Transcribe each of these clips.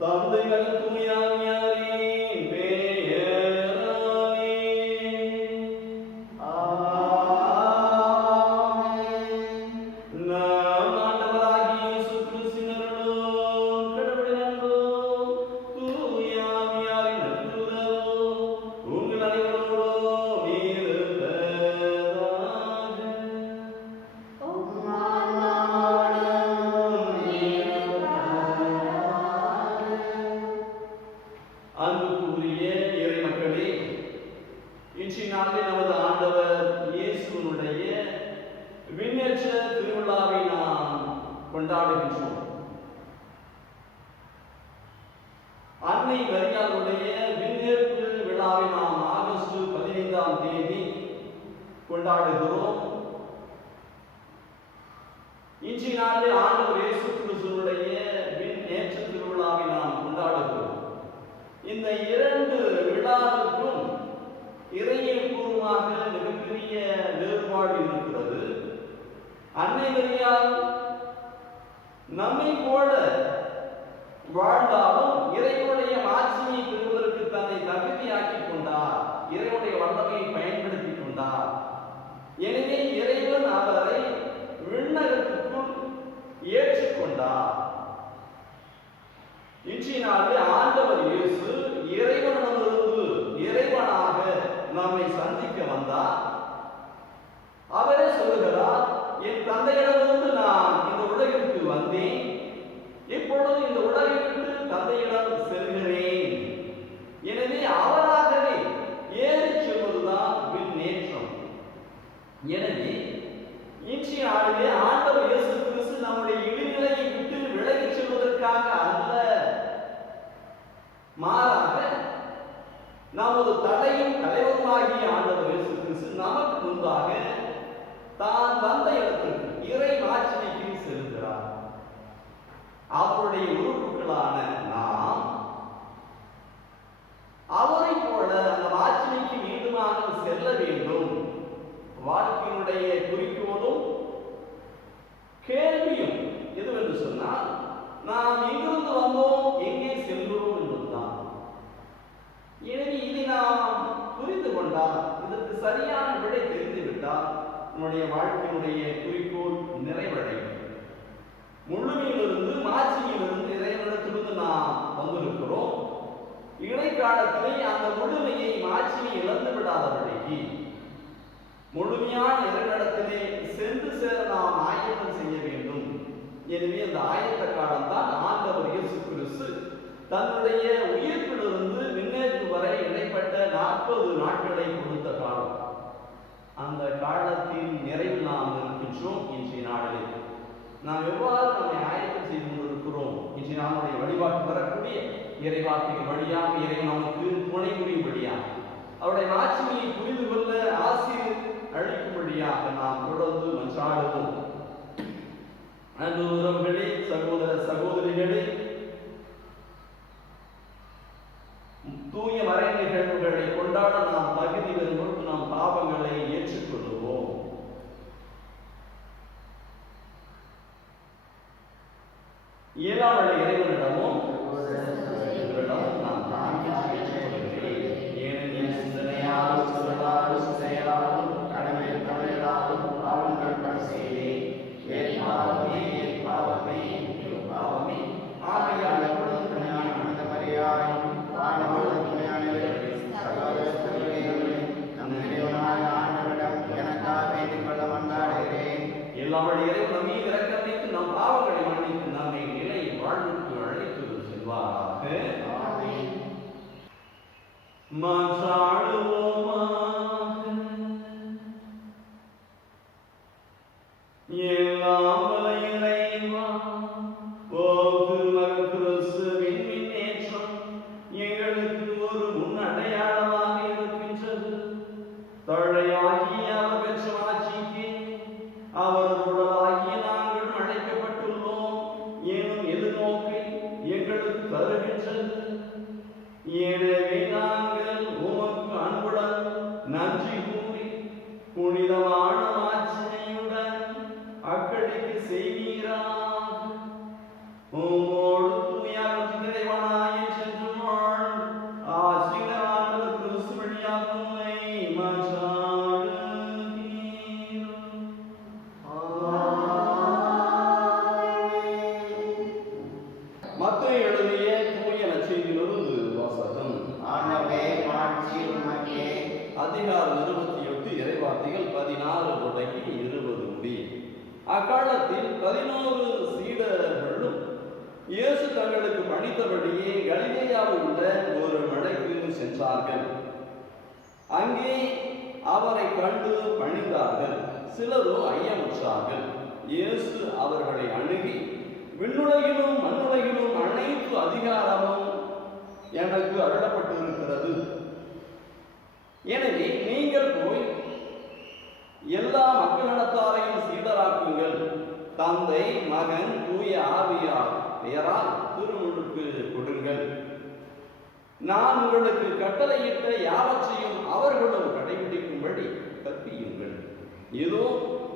தந்தை மகன் தூய ஆவியாரின் பெயராலே. நம் ஆண்டவராகிய இயேசு கிறிஸ்துவின் அருளும் கடவுளின் அன்பும் தூய ஆவியாரின் நட்புறவும் உங்கள் அனைவரோடும் இருப்பதாக. அன்புக்குரிய இறை மக்களே, இன்றைய நாளில் நமது ஆண்டவர் இயேசுவினுடைய விண்ணேற்ற திருவிழாவை நாம் கொண்டாடுகின்றோம். அன்னை மரியாளுடைய விண்ணேற்பு விழாவை நாம் ஆகஸ்ட் 15ஆம் தேதி கொண்டாடுகிறோம். இன்றைய நாளில் ஆண்டவர் இயேசு கிறிஸ்துவினுடைய விண்ணேற்ற திருவிழாவை நாம் கொண்டாடுகிறோம். இந்த இரண்டு விழாவுக்கும் இறையியல் பூர்வமாக மிகப்பெரிய வேறுபாடு இருக்கிறது. அன்னை மரியாள் நம்மை போல வாழ்ந்தாலும் இறைவனுடைய மாட்சியை பெறுவதற்கு தன்னை தகுதியாக்கிக் கொண்டார். இறைவனுடைய வல்லமையை பயன்படுத்திக் கொண்டார். எனவே இறைவன் அவரை விண்ணகத்துக்குள் ஏற்றுக்கொண்டார். இன்றைய நாளில் ஆண்டவர் இயேசு இறைவனிடமிருந்து இறைவனாக நம்மை சந்திக்க வந்தார். அவரே சொல்லுகிறார், என் தந்தையிடமிருந்து நான் இந்த உலகிற்கு வந்தேன், இப்பொழுது இந்த உலகை விட்டு தந்தையிடம் செல்கிறேன். எனவே அவராகவே ஏறி செல்வதுதான் விண்ணேற்றம். எனவே இன்றைய நாளிலே ஆண்டவர் இயேசு கிறிஸ்து நம்முடைய இழிநிலையை விட்டு விலகிச் செல்வதற்காக அல்ல, மாறாக நமது தடையும் தலைவருமாகிய ஆண்டவர் இயேசு கிறிஸ்து நமக்கு முன்பாக தான் வந்த இடத்திற்கு இறை மாட்சிமைக்கு செல்கிறார். அவருடைய உறுப்புகளான நாம் அவரை போல அந்த மாட்சிமைக்கு மீண்டுமாக செல்ல வேண்டும். வாழ்க்கையினுடைய குறிக்கோளும் கேள்வியும் எதுவென்று சொன்னால், நாம் எங்கிருந்து வந்தோம், எங்கே செல்கிறோம் என்பதுதான். எனவே இதை நாம் புரிந்து கொண்டால், இதற்கு சரியான விடை தெரிந்துவிட்டால் நம்முடைய வாழ்க்கையினுடைய குறிக்கோள் நிறைவடையும். முழுமையிலிருந்து மாட்சியிலிருந்து இறைவனிடத்திலிருந்து நாம் வந்திருக்கிறோம். இடைக்காலத்திலே அந்த முழுமையை மாட்சியை இழந்து விடாதபடிக்கு முழுமையான இறைவனிடத்திலே சென்று சேர நாம் ஆயத்தம் செய்ய வேண்டும். எனவே அந்த ஆயத்த காலம் தான் ஆண்டவர் இயேசு கிறிஸ்து தன்னுடைய உயிர்ப்பிலிருந்து விண்ணேற்பு வரை இடைப்பட்ட 40 நாட்களை கொடுத்த காலம். அந்த காலத்தின் நிறைவில் நாம் இருக்கின்றோம். இன்றைய நாளிலே நாம் எவ்வாறு நம்மை ஆயத்தம் செய்து கொண்டிருக்கிறோம்? இன்றைய நம்முடைய வழிபாட்டு வரக்கூடிய இறைவார்த்தைகள் வழியாக இறைவன் நமக்கு துணை புரியும்படியாக, அவருடைய மாட்சிமையை புரிந்து கொள்ள ஆசிரியர் அளிக்கும்படியாக நாம் தொடர்ந்து மன்றாடுவோம். அன்பு உறவுகளே, சகோதர சகோதரிகளே, தூய மறை நிகழ்வுகளை கொண்டாட நாம் தகுதி பெறும்போது நாம் பாவங்களை ஏற்றுக்கொள்வோம். இயலாமல் இறைவனிடமும் நாம் தாங்கி ஏற்றுக்கொள்கிறேன். ஏனெனில் சிந்தனையாலும் சொல்லலாலும் செயலாலும் கடமையில் தவறினாலும் பாவங்கள் பல செய்தேன். என் பாவமே, என் பாவமே, என் பாவமே. ஆகையால் எப்பொழுதும் துணையான மரியாதையும் வானவர்களும் துணையானவர்களே, சகோதரர்களே, நம் இறைவனாய ஆண்டவரிடம் எனக்காக வேண்டிக் கொள்ள மன்றாடுகிறேன். எல்லாமல் இறைவன் மீது இரக்கம் வைத்து நம் பாவங்களை மன்னித்து நம்மை நிலை வாழ்வுக்கு அழைத்து செல்வாராக. மன்றாடுவோமாக. எல்லாம் வல்ல இறைவா, ஓ திருமகன் கிறிஸ்துவின் விண்ணேற்றம் எங்களுக்கு ஒரு முன் அடையாளமாக இருக்கின்றது. தழையாகிய அவர் பெற்ற ஆட்சிக்கு அவரது உடலாகிய நாங்கள் அழைக்கப்பட்டுள்ளோம் எனும் எதிர்நோக்கை எங்களுக்கு தருகின்றது. எனவே நாங்கள் உமக்கு மத்தேயு எழுதிய தூய நற்செய்தியிலிருந்து வாசகம். ஆண்டவரே, மாட்சி உமக்கே. அதிகாரம் 28 இறைவார்த்தைகள் 16 தொடங்கி 20 முடிய. அக்காலத்தில் 11 சீடர்களும் இயேசு தங்களுக்கு பணித்தபடியே கலிலேயாவில் உள்ள ஒரு மலைக்கு சென்றார்கள். அங்கே அவரை கண்டு பணிந்தார்கள். சிலரோ ஐயமுற்றார்கள். இயேசு அவர்களை அணுகி, விண்ணுலகிலும் மண்ணுலகிலும் அனைத்து அதிகாரமும் எனக்கு அருளப்பட்டிருக்கிறது. எனவே நீங்கள் போய் எல்லா மக்களினத்தாரையும் சீடராக்குங்கள். தந்தை, மகன், தூய ஆவியார் பெயரால் திருமுழுக்கு கொடுங்கள். நான் உங்களுக்கு கட்டளையிட்ட யாவற்றையும் அவர்களும் கடைபிடிக்கும்படி கற்பியுங்கள். இதோ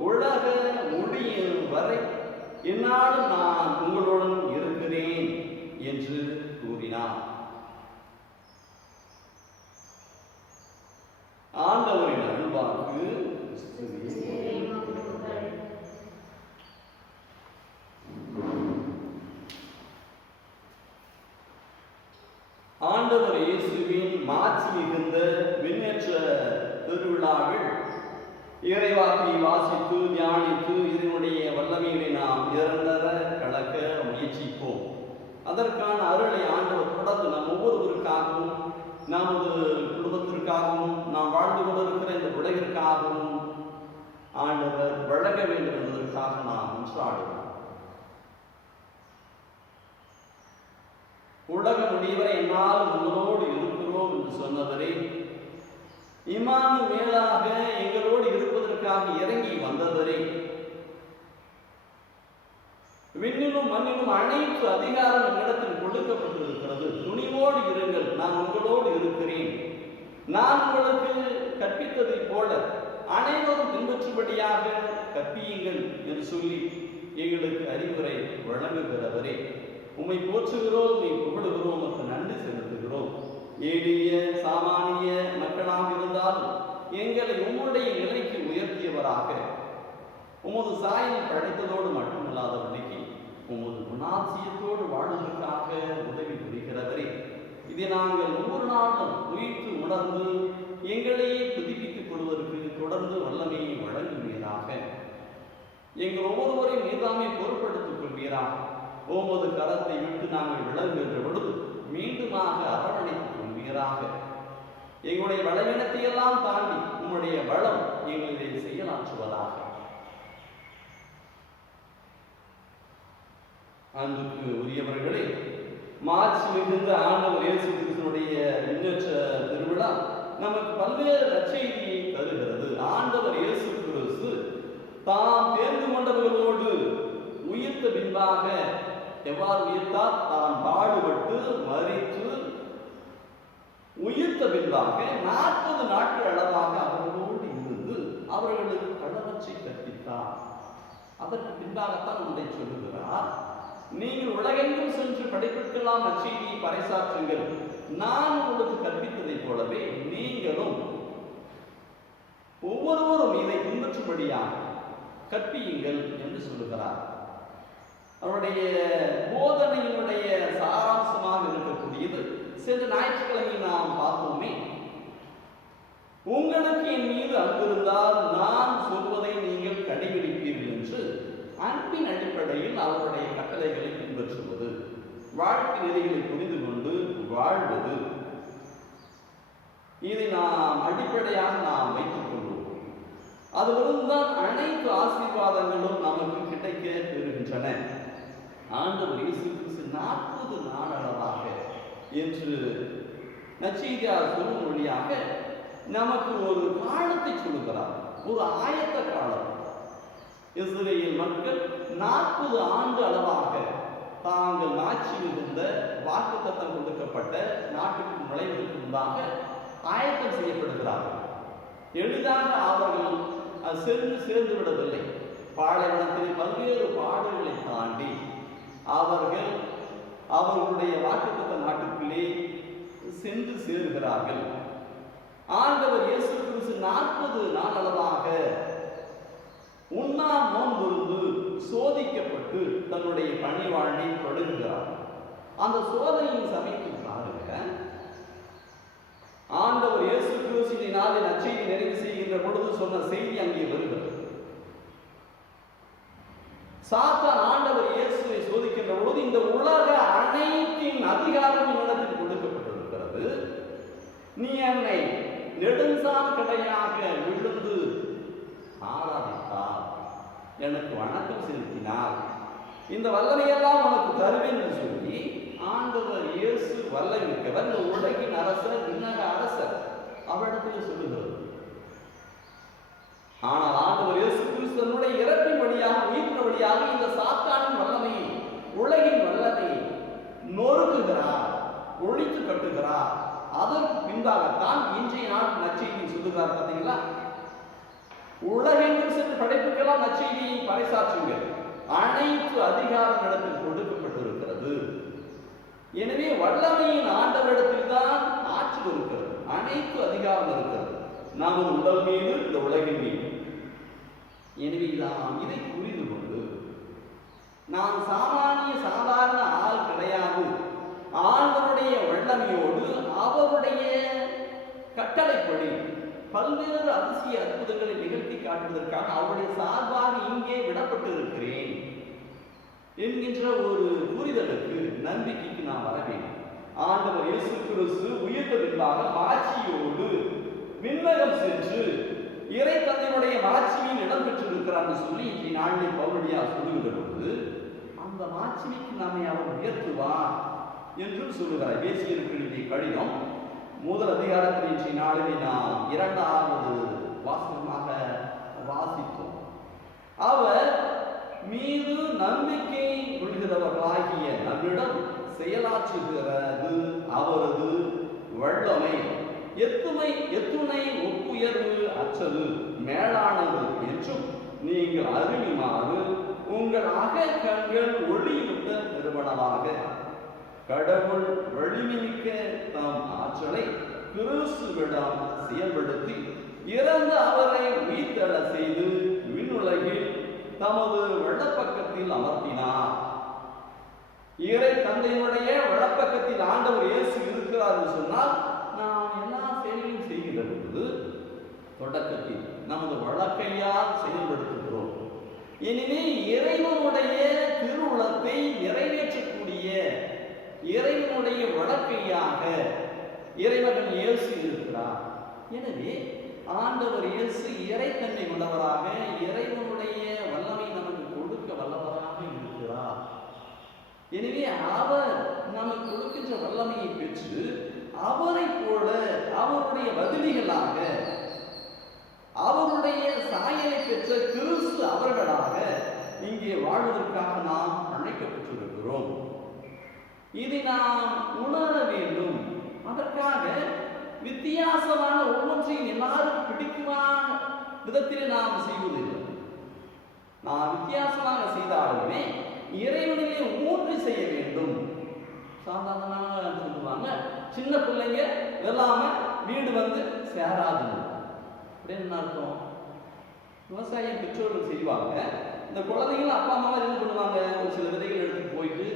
உலக முடியும் வரை என்னாலும் நான் உங்களுடன் இருக்கிறேன் என்று கூறினார். ஆண்டவரின் அருள்வாக்கு. ஆண்டவர் இயேசுவின் மாட்சி மிகுந்த விண்ணேற்ற திருவிழாவில் இறைவாக்கை வாசித்து தியானித்து இதனுடைய வல்லமையை நாம் இரண்டர கலக்க முயற்சிப்போம். அதற்கான அருளை ஆண்டவர் தொடர்ந்து நம் ஒவ்வொருவருக்காகவும், நமது குடும்பத்திற்காகவும், நாம் வாழ்ந்து கொண்டிருக்கிற இந்த உலகிற்காகவும் ஆண்டவர் வழங்க வேண்டும் என்பதற்காக நாம் மன்றாடுவோம். உலக முடிவரை என்னால் உங்களோடு இருக்கிறோம் என்று சொன்னவரே, இம்மானுவேலாக எங்களோடு இருப்பதற்காக இறங்கி வந்தவரே, விண்ணிலும் மண்ணிலும் அனைத்து அதிகாரம் என்னிடத்தில் கொடுக்கப்பட்டிருக்கிறது. துணிவோடு இருங்கள், நான் உங்களோடு இருக்கிறேன். நான் உங்களுக்கு கற்பித்ததை போல அனைவரும் பின்பற்றும்படியாக கற்பியுங்கள் என்று சொல்லி எங்களுக்கு அறிவுரை வழங்குகிறவரே, உம்மை போற்றுகிறோம், உம்மை புகழுகிறோம், உமக்கு நன்றி செலுத்துகிறோம். எளிய சாமானிய மக்களாக இருந்தாலும் எங்களை உம்முடைய நிலைக்கு உயர்த்தியவராக, உமது சாயம் படைத்ததோடு மட்டுமல்லாதவர்களுக்கு உமது குணாட்சியத்தோடு வாழ்வதற்காக உதவி புரிகிறவரே, இதை நாங்கள் ஒவ்வொரு நாளும் உயிர்த்து உணர்ந்து எங்களையே புதுப்பித்துக் கொள்வதற்கு தொடர்ந்து வல்லமையை வழங்குவீராக. எங்கள் ஒவ்வொருவரையும் நீதாமே பொறுப்படுத்திக் கொள்வீராக. உமது கரத்தை விட்டு நாங்கள் விளங்குகின்ற பொழுது மீண்டுமாக அரவணைத்துக் கொள்வீராக. எங்களுடைய பலவீனத்தை எல்லாம் தாண்டி உம்முடைய பலம் எங்களை செயலாற்றுவதாக. அன்புக்கு உரியவர்களே, மார்ச் மிகுந்த ஆண்டவர் இயேசு கிறிஸ்துவினுடைய விண்ணேற்ற திருவிழா நமக்கு பல்வேறு நற்செய்தியை தருகிறது. ஆண்டவர் இயேசு கிறிஸ்து தாம் தேர்ந்து கொண்டவர்களோடு உயிர்த்த பின்பாக எவ்வாறு உயிர்த்தார்? தான் பாடுபட்டு மரித்து உயிர்த்த பின்பாக 40 நாட்கள் அளவாக அவர்களோடு இருந்து அவர்களுக்கு கடவற்றை கற்பித்தார். அதற்கு பின்பாகத்தான் ஒன்றை சொல்லுகிறார், நீங்கள் உலகெங்கும் சென்று படைப்பிற்கெல்லாம் நற்செய்தியை பறைசாற்றுங்கள். நான் உங்களுக்கு கற்பித்ததைப் போலவே நீங்களும் ஒவ்வொருவரும் இதை பின்பற்றும்படியாக கற்பியுங்கள் என்று சொல்லுகிறார். அவருடைய போதனையினுடைய சாராம்சமாக இருக்கக்கூடியது சென்ற ஞாயிற்றுக்கிழமை நாம் பார்த்தோமே, உங்களுக்கு என் மீது அன்பிருந்தால் நான் சொல்வதை நீங்கள் கடைபிடிப்பீர்கள் என்று அன்பின் அடிப்படையில் அவருடைய கட்டளைகளை பின்பற்றுவது, வாழ்க்கை நெறிகளை புரிந்து கொண்டு வாழ்வது, இதை நாம் அடிப்படையாக நாம் வைத்துக் கொள்வோம். அதிலிருந்துதான் அனைத்து ஆசீர்வாதங்களும் நமக்கு கிடைக்க பெறுகின்றன. ஆண்டவர் இயேசு கிறிஸ்து 40 நாள் அளவாக என்று நற்செய்தியார் சொல்லும் வழியாக நமக்கு ஒரு காலத்தை சொல்லுகிறார், ஒரு ஆயத்த காலம். இஸ்ரேல் மக்கள் 40 ஆண்டு அளவாக தாங்கள் ஆட்சியில் இருந்த வாக்குத்தத்தம் கொடுக்கப்பட்ட நாட்டுக்கு நுழைவதற்கு முன்பாக ஆயத்தம் செய்யப்படுகிறார்கள். எளிதாக அவர்கள் சேர்ந்து விடவில்லை. பாலைவனத்தில் பல்வேறு பாடுகளை தாண்டி அவர்கள் அவர்களுடைய வாக்குத்தத்த நாட்டுக்குள்ளே சென்று சேருகிறார்கள். ஆண்டவர் இயேசு கிறிஸ்து 40 நாள் அளவாக உண்ணா நோன்பிருந்து சோதிக்கப்பட்டு தன்னுடைய பணி வாழ்வை தொடங்குகிறார். அந்த சோதனையின் சமயத்தில் பாருங்க, ஆண்டவர் இயேசு கிறிஸ்துவின் நாளில் நற்செய்தி நிறைவு செய்கின்ற பொழுது சொன்ன செய்தி அங்கே வருகிறது. சாத்தான் ஆண்டவர் இயேசுவை சோதிக்கின்ற பொழுது, இந்த உலக அனைத்தின் அதிகாரம் என்னிடத்தில் கொடுக்கப்பட்டிருக்கிறது, நீ என்னை நெடுஞ்சான் கடையாக விழுந்து ஆராதித்தால், எனக்கு வணக்கம் செலுத்தினால் இந்த வல்லமையெல்லாம் உனக்கு தருவேன் என்று சொல்லி ஆண்டவர் இயேசு வல்லமை மிக்கவர், இந்த உலகின் அரசர், விண்ணக அரசர் அவரிடத்தில் சொல்லுகிறது. ஆனால் ஆண்டவர் இயேசு கிறிஸ்துவினுடைய இறப்பின் வழியாக, உயிர்ப்பின் வழியாக இந்த சாத்தானின் வல்லமையை, உலகின் வல்லமையை நொறுக்குகிறார், ஒழித்து கட்டுகிறார். அதற்கு பின்பாகத்தான் இன்றைய நாள் நற்செய்தி சொல்லுகிறார். பார்த்தீங்களா, உலகெங்கும் சென்று படைப்புக்கெல்லாம் நற்செய்தியை பறைசாற்றுங்கள், அனைத்து அதிகாரம் இடத்தில் கொடுக்கப்பட்டிருக்கிறது. எனவே வல்லமையின் ஆண்டவரிடத்தில் தான் ஆட்சி இருக்கிறது, அனைத்து அதிகாரம் இருக்கிறது, நமது உடல் மீது, இந்த உலகின் மீது. எனவே நாம் இதை புரிந்து கொண்டு, நாம் சாதாரண ஆள் கிடையாது, ஆண்டவருடைய வல்லமையோடு அவருடைய கட்டளைப்படி பல்வேறு அதிசய அற்புதங்களை நிகழ்த்தி காட்டுவதற்காக அவருடைய சார்பாக இங்கே விடப்பட்டு இருக்கிறேன் என்கின்ற ஒரு புரிதலுக்கு, நம்பிக்கைக்கு நாம் வர வேண்டும். ஆண்டவர் இயேசு கிறிஸ்து உயிர்த்த பின்பாக மாட்சியோடு விண்ணகம் சென்று இறை தந்தையினுடைய மாட்சியில் இடம் பெற்றிருக்கிறார் என்று சொல்லி இன்றைய நாளில் பவுலடியார் சொல்லுகிற பொழுது, அந்த மாட்சிமைக்கு நம்மை அவர் உயர்த்துவார் என்றும் சொல்லுகிறார். எபேசியருக்கு எழுதிய கடிதம் 1 அதிகாரத்தில் இன்றைய நாளில் நாம் 2வது வாசகமாக வாசித்தோம். அவர் மீது நம்பிக்கை கொள்கிறவர்களாகிய நம்மிடம் செயலாற்றுகிறது அவரது வல்லமை எத்துணை ஒப்புயர்வு அற்றது மேலானது என்றும் நீங்கள் அறியுமாறு உங்கள் அகக்கண்கள் ஒளியுட்ட நிறுவனமாக கடவுள் வலிமைமிக்க தம் ஆற்றலை கிறிஸ்துவிடம் செயல்படுத்தி இறந்த அவரை உயிர்த்தெழ செய்து விண்ணுலகில் தமது வலப்பக்கத்தில் அமர்த்தினார். இறை தந்தையினுடைய வலப்பக்கத்தில் ஆண்டவர் இயேசு இருக்கிறார் என்று சொன்னால், நாம் எல்லா செயலையும் செய்கின்ற பொழுது தொடக்கத்தில் நமது வழக்கையால் செயல்படுத்துகிறோம். எனவே இறைவனுடைய திருவுளத்தை நிறைவேற்றக்கூடிய இறைவனுடைய வழக்கையாக இறைமகன் இயேசு இருக்கிறார். எனவே ஆண்டவர் இயேசு இறைத்தன்மை உள்ளவராக, இறைவனுடைய வல்லமை நமக்கு கொடுக்க வல்லவராக இருக்கிறார். எனவே அவர் நமக்கு கொடுக்கின்ற வல்லமையை பெற்று அவரை போல அவருடைய பதிலிகளாக, அவருடைய சாயலை பெற்ற கிறிஸ்து அவர்களாக இங்கே வாழ்வதற்காக நாம் அழைக்கப்பட்டிருக்கிறோம். இதை நாம் உணர வேண்டும். அதற்காக வித்தியாசமான ஒவ்வொன்றையும் எல்லாருக்கும் பிடிக்குமான விதத்திலே நாம் செய்வதில்லை. நாம் வித்தியாசமாக செய்தாலுமே இறைவனிலே ஊன்றி செய்ய வேண்டும். சாதாரணமாக சொல்லுவாங்க, சின்ன பிள்ளைங்க வெள்ளாம வீடு வந்து சேராது அப்படின்னு என்ன அர்த்தம்? விவசாயம் பெற்றோர்கள் செய்வாங்க. இந்த குழந்தைங்களும் அப்பா அம்மாவை என்ன பண்ணுவாங்க, ஒரு சில விதைகள் எடுத்துட்டு போயிட்டு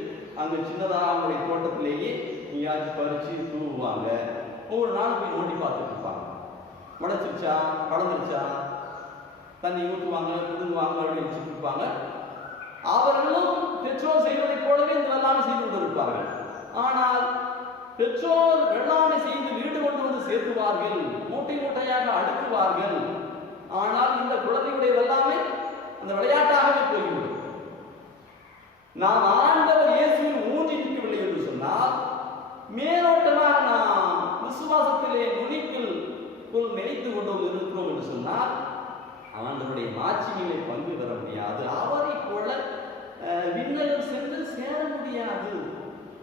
அங்கே சின்னதாக அவங்களுடைய தோட்டத்திலேயே எங்கேயாச்சும் பறித்து தூவுவாங்க. ஒவ்வொரு நாள் போய் நோண்டி பார்த்துட்டு இருப்பாங்க. முளைச்சிருச்சா, வளர்ந்துருச்சா, தண்ணி ஊற்றுவாங்க, புடுங்குவாங்க, அப்படின்னு வச்சுட்டு இருப்பாங்க. அவர்களும் பெற்றோர் செய்வதைப் போலவே இந்த வெள்ளாமை செய்து கொண்டிருப்பார்கள். ஆனால் பெற்றோர் வெள்ளாமை செய்து வீடு கொண்டு வந்து சேர்த்துவார்கள், மூட்டை மூட்டையாக அடுக்குவார்கள். ஆனால் இந்த குழந்தையுடைய வெள்ளாமை அந்த விளையாட்டாகவே போய்விடும். நாம் ஆண்டவர் இயேசுவில் ஊன்றி நிற்கவில்லை என்று சொன்னால், மேலோட்டமாக நாம் விசுவாசத்திலே நுனிக்குள் நினைத்து கொண்டு இருக்கிறோம் என்று சொன்னால், ஆண்டவருடைய மாட்சியிலே பங்கு பெற முடியாது. அவரை போல விண்ணகம் சென்று சேர முடியாது.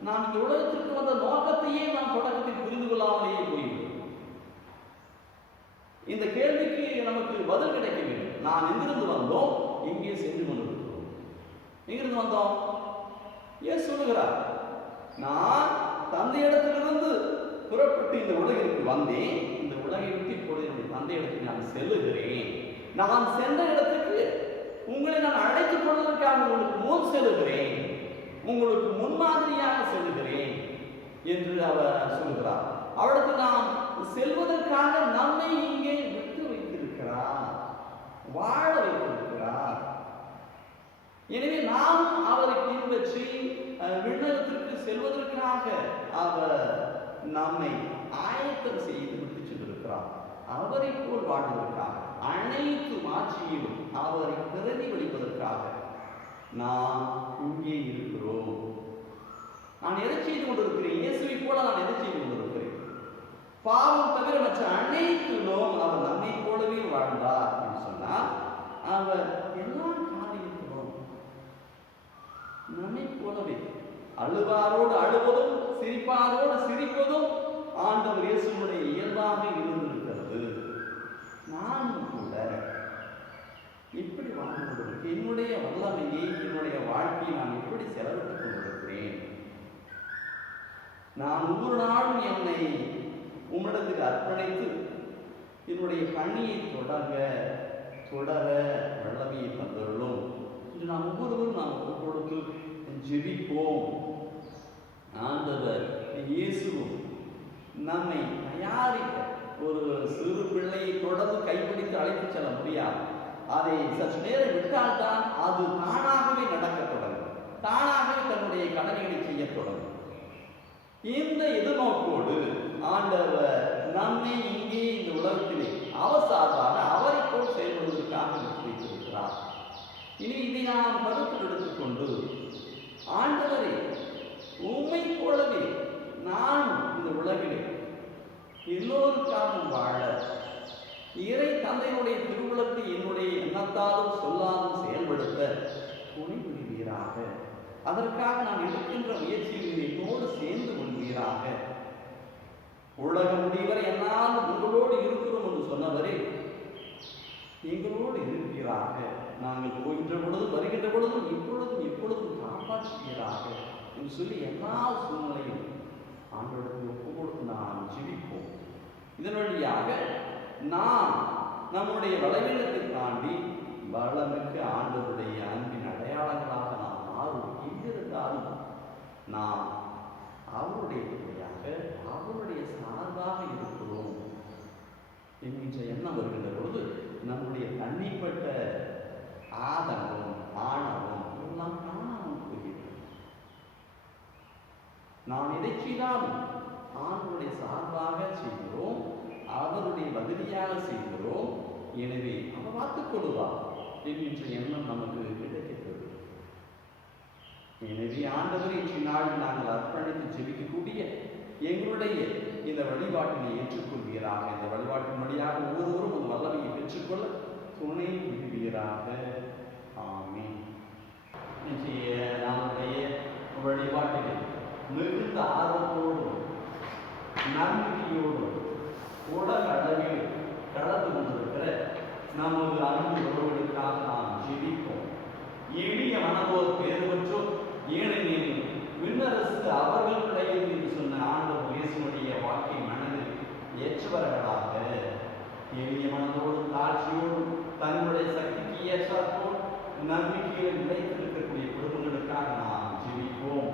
நாம் இந்த உலகத்திற்கு வந்த நோக்கத்தையே நாம் தொடக்கத்தில் புரிந்து கொள்ளாமலேயே போய்விடும். இந்த கேள்விக்கு நமக்கு பதில் கிடைக்க வேண்டும். நாம் எங்கிருந்து வந்தோம், எங்கே சென்று கொண்டிருக்கிறோம்? எங்கிருந்து வந்தோம்? ஏன் சொல்லுகிறார், நான் தந்தையிடத்திலிருந்து புறப்பட்டு இந்த உலகிற்கு வந்தேன், இந்த உலகை விட்டு இப்பொழுது என்னுடைய தந்தையிடத்தில் நான் செல்லுகிறேன். நான் சென்ற இடத்துக்கு உங்களை நான் அழைத்துக் கொள்வதற்காக உங்களுக்கு முன் செல்லுகிறேன். உங்களுக்கு முன்மாதிரியாக செல்கிறேன் என்று அவர் சொல்கிறார். அவளுக்கு நாம் செல்வதற்காக நம்மை இங்கே விட்டு வைத்திருக்கிறார், வாழ வைத்திருக்கிறார். எனவே நாம் அவரை பின்பற்றி விண்ணகத்திற்கு செல்வதற்காக அவர் நம்மை ஆயத்தம் செய்து விட்டு சென்றிருக்கிறார். அவரை போல் வாழ்வதற்காக, அனைத்து மாட்சியிலும் அவரை பிரதிபலிப்பதற்காக நாம் இங்கே இருக்கிறோம். நான் எதை செய்து கொண்டிருக்கிறேன்? இயேசுவை போல நான் எதை செய்து கொண்டிருக்கிறேன்? பாவம் தவிர மற்ற அனைத்திலும் அவர் நம்மை போலவே வாழ்ந்தார் என்று சொன்னால், அவர் எல்லா காரியத்திலும் நம்மை போலவே அழுவாரோடு அழுவதும் சிரிப்பாரோடு சிரிப்பதும் ஆண்டவர் இயேசுவுடைய இயல்பாக இருந்திருக்கிறது. நானும் கூட எப்படி வாழ்ந்து கொண்டிருக்கிறேன்? என்னுடைய வல்லமையை, என்னுடைய வாழ்க்கையை நான் எப்படி செலவிட்டுக் கொண்டிருக்கிறேன்? நான் ஒவ்வொரு நாளும் என்னை உம்மிடத்துக்கு அர்ப்பணித்து என்னுடைய பணியை தொடர வல்லமையை தந்தருளும் என்று நாம் ஒவ்வொருவரும் நாம் கொடுத்து ஜெபிப்போம். ஆண்டவர் இயேசுவும் நம்மை தயாரிக்க, ஒரு சிறு பிள்ளையை தொடர்ந்து கைப்பிடித்து அழைத்து செல்ல முடியாது. அதை சற்று நேரம் விட்டால்தான் அது தானாகவே நடக்க தொடங்கும், தானாகவே தன்னுடைய கடமைகளை செய்ய தொடங்கும். இந்த எதிர்நோக்கோடு ஆண்டவர் நம்மை இங்கே இந்த உலகத்திலே அவர் சார்பாக அவரை போல் செயல்படுவதற்காக வைத்திருக்கிறார். இனி இதை நாம் கருத்தில் எடுத்துக்கொண்டு, ஆண்டவரே உம்மை போலவே நான் இந்த உலகிலே எல்லோருக்காகவும் வாழ, இறை தந்தையினுடைய திருவுளத்தை என்னுடைய எண்ணத்தாலும் சொல்லாலும் செயல்படுத்த துணை புரிவீராக. அதற்காக நான் எடுக்கின்ற முயற்சியில் என்னோடு சேர்ந்து கொள்வீராக. உலக முடிவரை என்னால் உங்களோடு இருக்கிறோம் என்று சொன்னவரே, எங்களோடு இருக்கிறாக. நாங்கள் போகின்ற பொழுதும் வருகின்ற பொழுதும் எப்பொழுதும் காப்பாற்றுவீராக என்று சொல்லி எல்லா சூழ்நிலையும் ஆண்டவருக்கு ஒப்பு கொடுத்து நாம் ஜெபிப்போம். இதன் வழியாக நாம் நம்முடைய பலவீனத்தை தாண்டி வளமிக்க ஆண்டவருடைய அன்பின் அடையாளங்களாக நாம் மாறும். எங்கிருந்தாலும் நாம் அவருடைய பிள்ளையாக, அவருடைய சார்பாக இருக்கிறோம் என்கின்ற எண்ணம் வருகின்ற பொழுது நம்முடைய தனிப்பட்ட ஆதங்கம், ஆணவம் எல்லாம் காணாமல் போகிறது. நாம் எதை செய்தாலும் ஆண்டவருடைய சார்பாக செய்கிறோம், அவருடைய பதிலியாக செய்கிறோம். எனவே அவர் பார்த்துக் கொள்வார் என்கின்ற எண்ணம் நமக்கு கிடைக்கிறது. எனவே ஆண்டவர் இன்று நாளில் நாங்கள் அர்ப்பணித்து ஜெபிக்கக்கூடிய எங்களுடைய இந்த வழிபாட்டினை ஏற்றுக்கொள்வீராக. இந்த வழிபாட்டின் வழியாக ஒவ்வொருவரும் ஒரு வல்லமையை பெற்றுக்கொள்ள துணை புரிவீராக. ஆமென். இன்றைய நம்முடைய வழிபாட்டில் மிகுந்த ஆர்வத்தோடும் நம்பிக்கையோடும் உலக அளவில் கடந்து கொண்டிருக்கிற நமது அன்பு உறவுகளுக்காக நாம் ஜெபிப்போம். எளிய மனதோர் பேறு பெற்றோர், ஏனெனில் விண்ணரசு அவர்கள் கிடையாது என்று சொன்ன ஆண்டவர் இயேசுவுடைய வாக்கை மனதில் ஏற்றவர்களாக, எளிய மனதோடும் தாட்சியோடும் தன்னுடைய சக்திக்கு ஏற்றாற்போல் நம்பிக்கையில் நிலைத்திருக்கக்கூடிய குடும்பங்களுக்காக நாம் ஜெபிப்போம்.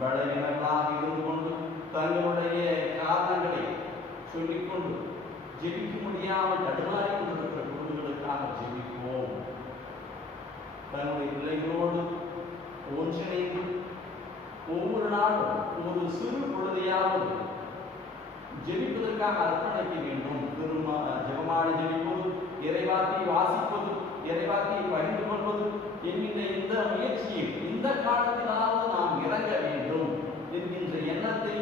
பலவீனர்களாக இருந்து கொண்டு தங்களுடைய காரணங்களை சொல்லிக்கொண்டு ஜெபிக்க முடியாமல் தடுமாறி கொண்டிருக்கிற குடும்பங்களுக்காக ஜெபிப்போம். தன்னுடைய பிள்ளைகளோடு ஒன்றிணைந்து ஒவ்வொரு நாளும் ஒரு சிறு பொழுதையாவது ஜெபிப்பதற்காக அர்ப்பணிக்க வேண்டும். ஜெபமாடி ஜெபிப்பது, இறைவார்த்தையை வாசிப்பது, இறைவார்த்தையை பகிர்ந்து கொள்வது என்கின்ற இந்த முயற்சியில் இந்த காலத்திலாவது நாம் இறங்க வேண்டும் என்கின்ற எண்ணத்தை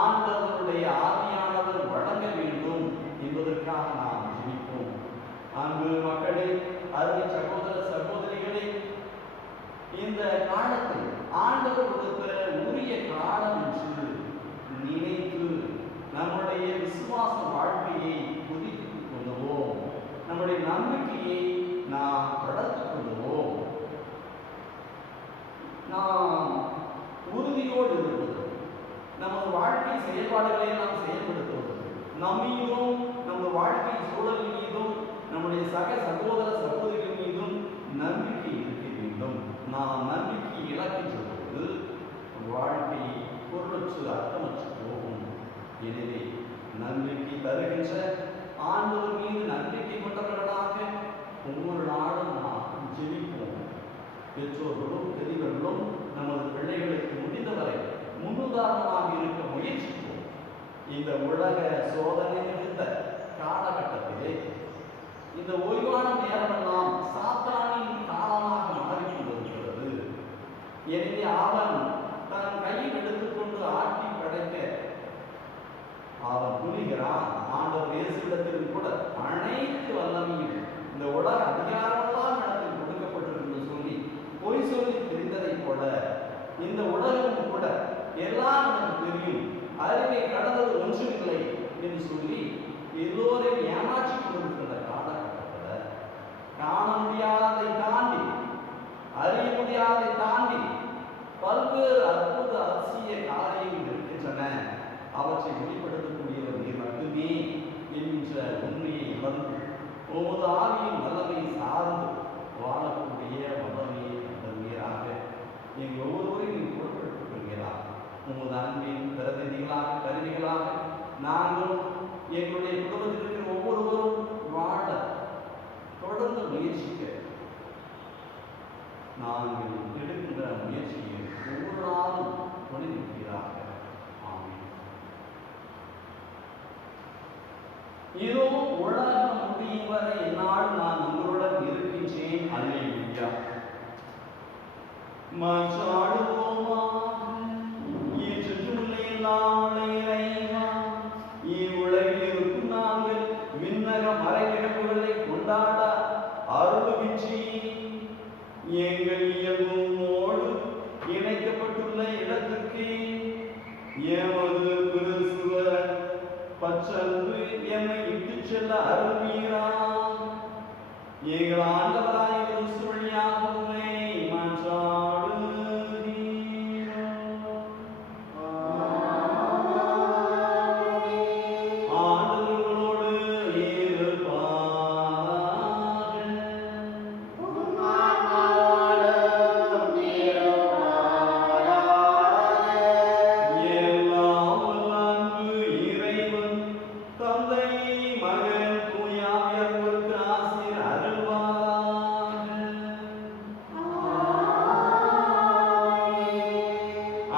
ஆண்டவருடைய ஆவியானவர் வழங்க வேண்டும் என்பதற்காக நாம் ஜெபிப்போம். அன்பு மக்களே, அருமை சகோதர சகோதரிகளே, இந்த காலத்தை ஆண்டவர் கொடுத்த உரிய காலம் என்று நினைத்து நம்முடைய விசுவாச வாழ்க்கையை புதுப்பித்துக் கொள்வோம். நம்முடைய நம்பிக்கையை நாம் வளர்த்துக் கொள்வோம். நாம் உறுதியோடு இருப்பது, நமது வாழ்க்கை செயல்பாடுகளை நாம் செயல்படுத்துவது, நம்மீதும் நமது வாழ்க்கை சூழல் மீதும் நம்முடைய சக சகோதர சகோதரிகள் மீதும் நம்பிக்கை இருக்க வேண்டும். நாம் நம்பிக்கை இழக்கின்றோம். பொழுது வாழ்க்கை பொருளற்று அர்த்தமற்று போகும். எனவே நம்பிக்கை தருகின்ற ஆண்டவர் மீது நம்பிக்கை கொண்டவர்களாக ஒவ்வொரு நாளும் நாம் ஜெபிப்போம். பெற்றோர்களும் பெரியவர்களும் நமது பிள்ளைகளுக்கு முடிந்தவரை முன்னுதாரணமாக இருக்க முயற்சிப்போம். இந்த உலக சோதனை மிகுந்த காலகட்டத்திலே இந்த ஓய்வான நேரமெல்லாம் சாத்தானின் காலமாக மாறிக்கொண்டிருக்கிறது. எனவே அவன் தன் கையில் எடுத்துக்கொண்டு ஆட்டி படைக்க அவன் துணிகிறான். ஆண்டவர் இயேசுவிடத்திலும் கூட அனைத்து வல்லமையும் இந்த உலக அதிகாரமெல்லாம் இடத்தில் கொடுக்கப்பட்டிருக்கு சொல்லி பொய் சொல்லி தெரிந்ததைப் போல இந்த உலகமும் கூட எல்லாம் நமக்கு தெரியும், அறிவை கடந்தது ஒன்றுமில்லை என்று சொல்லி எல்லோரையும் ஏமாற்றி கொண்டிருக்கின்ற காலகட்டத்தில் காண முடியாததை தாண்டி அறிய முடியாததை தாண்டி பல்வேறு அற்புத அதிசய காரியங்கள் இருக்கின்றன. அவற்றை வெளிப்படுத்தக்கூடியவர் நீர் மட்டுமே என்கின்ற உண்மையை உணர்ந்து உமது ஆவியின் வல்லமை சார்ந்து வாழக்கூடிய வல்லமையை தருவீராக. எங்கள் ஒவ்வொருவரையும் பொருட்படுத்திக் கொள்கிறார். உமது அன்பின் பிரதிநிதிகளாக கருவிகளாக நாங்களும் எங்களுடைய குடும்பத்தில் இருக்கிற ஒவ்வொருவரும் வாழ தொடர்ந்து முயற்சிக்க நாங்கள் எடுக்கின்ற முயற்சியை ஒவ்வொரு நாளும் துணை நிற்கிறார்கள். இதோ உலகம் முடியும் வரை என்னால் நான் உங்களுடன் இருக்கின்றேன். அல்லேலூயா. இவ்வுலகில் இருக்கும் நாங்கள் விண்ணக மறைநிகழ்வுகளை கொண்டாட அருள்கின்றி எங்கள் இயல்போடு இணைக்கப்பட்டுள்ள இடத்திற்கு எமது கிறிஸ்துவ பற்றன்பு என்னை இட்டுச் செல்ல அருள்வீரா. எங்கள் ஆண்டவராய் கிறிஸ்து வழியாக உம்மை மன்றாடுகிறோம். ஆண்டவரோடு இருப்பாராக. எல்லாம் வல்ல அன்பு இறைவன் தந்தை மகன் தூய ஆவியானவருக்கு ஆசீர் அருள்வாராக.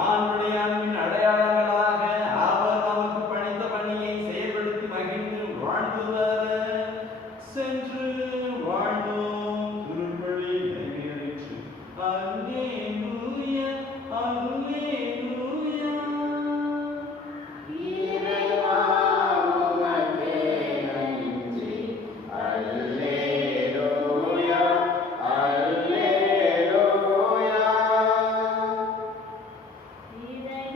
ஆண்டுடைய அன்பின் அடையாளங்களாக அவர் நமக்கு பணித்த பணியை செயல்படுத்தி மகிழ்ந்து வாழ்ந்து வர சென்று